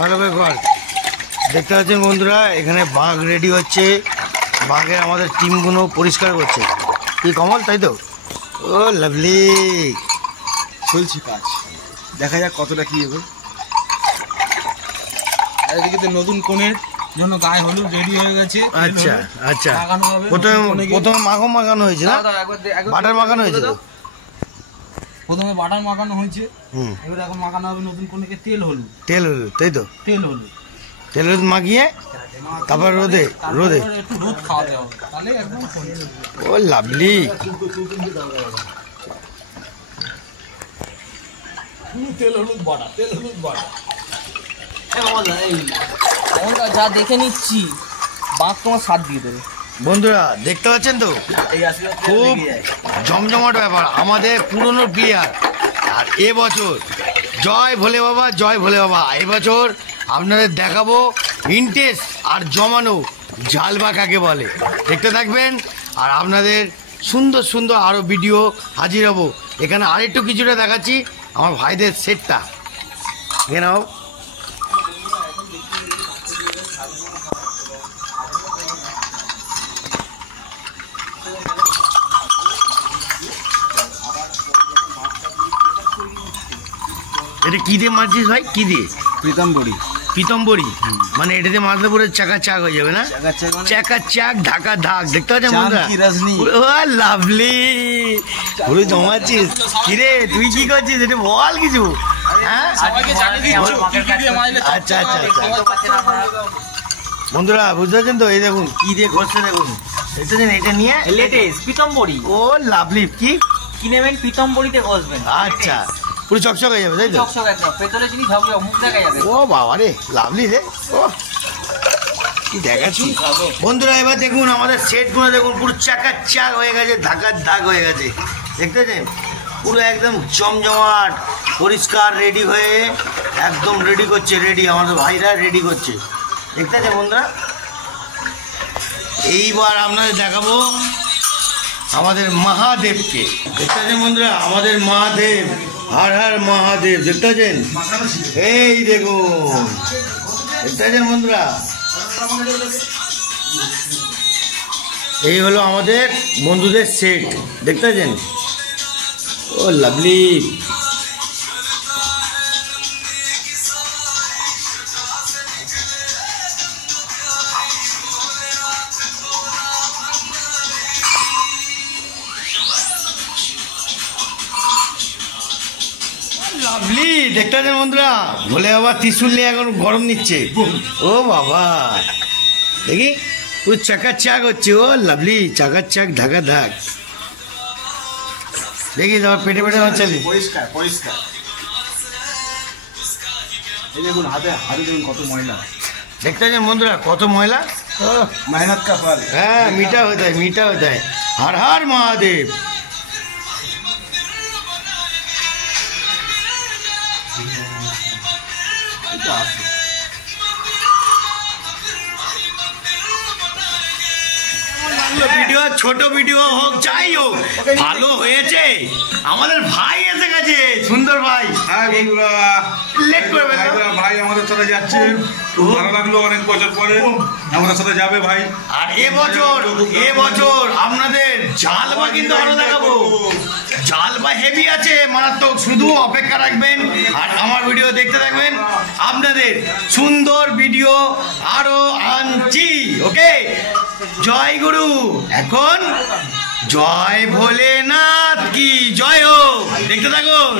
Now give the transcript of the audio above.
ভালো করে কর। দেখতে পাচ্ছেন বন্ধুরা, এখানে বাঘ রেডি হচ্ছে। বাঘের আমাদের টিমগুলো পরিষ্কার করছে। কি কমল, তাই তো? ও লাভলি, চলছে কাজ, দেখা যাক কতটা কি হবে। এদিকে তো নতুন কোণের জন্য গায়ে হলুদ রেডি হয়ে গেছে। আচ্ছা আচ্ছা, প্রথমে মাখন মাখানো হয়েছে না? বাটার মাখানো হয়েছে তো? প্রথমে বাটার মাখানো হয়েছে, এবার এখন মাখানো হবে নতুন কোণকে তেল হলুদ। তেল হলুদ, তাই তো? তেল হলুদ, তেল হলুদ মাখিয়ে তারপর রোদে রোদে একটু রোদ খাওয়াতে হবে, তাহলে একদম ও লাভলি। তেল হলুদ বাটা, তেল হলুদ বাটা। যা দেখে নিচ্ছি, বাঘ তোমার স্বাদ দিয়ে দেবে। বন্ধুরা দেখতে পাচ্ছেন তো, খুব জমজমাট ব্যাপার। আমাদের পুরনো প্লেয়ার, আর এবছর জয় ভোলে বাবা, জয় ভোলে বাবা। এবছর আপনাদের দেখাবো ইন্টেস্ট আর জমানো জালবা কাকে বলে। দেখতে থাকবেন, আর আপনাদের সুন্দর সুন্দর আরও ভিডিও হাজির হব। এখানে আরেকটু কিছুটা দেখাচ্ছি আমার ভাইদের সেটটা। এখানে নাও। এটা কি দিয়ে মারছিস ভাই? কি দিয়ে? প্রীতমবড়ি। পিতম্বরী, মানে এটাতে মারলে পুরো চাকা চাক হয়ে যাবে না? চাকা চাক, ঢাকা ঢাক। দেখতে পাচ্ছেন বন্ধুরা? ও লাভলি, পুরো জমাচ্ছিস। কিরে তুই কি করছিস? এটা বল কিছু। হ্যাঁ আচ্ছা আচ্ছা আচ্ছা। বন্ধুরা বুঝতে পারছেন তো? এই দেখুন কি দিয়ে ঘষছে, দেখুন। দেখতেছেন? এটা নিয়ে লেটেস্ট পিতম্বরী। ও লাভলি, কি কিনেবেন পিতম্বরীতে ঘষবেন। আচ্ছা, পুরো চকচক হয়ে যাবে, তাই তো? চকচক একদম, পেতলে জিনিস ঝকঝক, মুখ দেখা যাবে। ও বাবা রে, লাভলি রে। ও কি দেখাচ্ছি বন্ধুরা। এবার দেখুন আমাদের সেটগুলো, দেখুন পুরো চাকার চাক হয়ে গেছে, ধাকার দাগ হয়ে গেছে। দেখতেছেন? পুরো একদম জমজমাট পরিষ্কার রেডি হয়ে একদম রেডি করছে, রেডি আমাদের ভাইরা রেডি করছে। দেখতেছেন বন্ধুরা? এইবার আপনাদের দেখাবো আমাদের মহাদেবকে। দেখতেছেন বন্ধুরা? আমাদের মহাদেব, হর হর মহাদেব। দেখতেছেন? এই দেখুন, দেখতেছেন বন্ধুরা? এই হলো আমাদের বন্ধুদের সেট। দেখতেছেন? ও লাভলি। লাভলি, দেখতে পাচ্ছেন বন্ধুরা? বলে বাবা ত্রিশুল নিয়ে এখন গরম নিচ্ছে। ও বাবা, দেখি পুরো চাকার চাক হচ্ছে। ও লাভলি, চাকার চাক, ঢাকা ঢাক। দেখি তোমার পেটে পেটে হচ্ছে পরিষ্কার পরিষ্কার। এই দেখুন হাতে হাতে দেখুন কত ময়লা। দেখতে পাচ্ছেন বন্ধুরা কত ময়লা? মেহনত কা ফল। হ্যাঁ, মিঠা হতে হয়, মিঠা হতে হয়। হর হর মহাদেব। ভিডিও ছোট ভিডিও হোক, যাই হোক, ভালো হয়েছে। আমাদের ভাই এসে গেছে, সুন্দর ভাই। হ্যাঁ বন্ধুরা, লেট করবে না। ভাই আমাদের সাথে যাচ্ছে, খুব ভালো লাগলো। অনেক বছর পরে আমাদের সাথে যাবে ভাই। আর এবছর আপনাদের জালবা কিন্তু আরো দেখাবো। জালবা হেভি আছে, মারাত্মক। শুধু অপেক্ষা রাখবেন আর আমার ভিডিও দেখতে থাকবেন। আপনাদের সুন্দর ভিডিও আরো আনছি। ওকে, জয় গুরু। এখন জয় ভোলেনাথ কি জয় হোক। দেখতে থাকুন।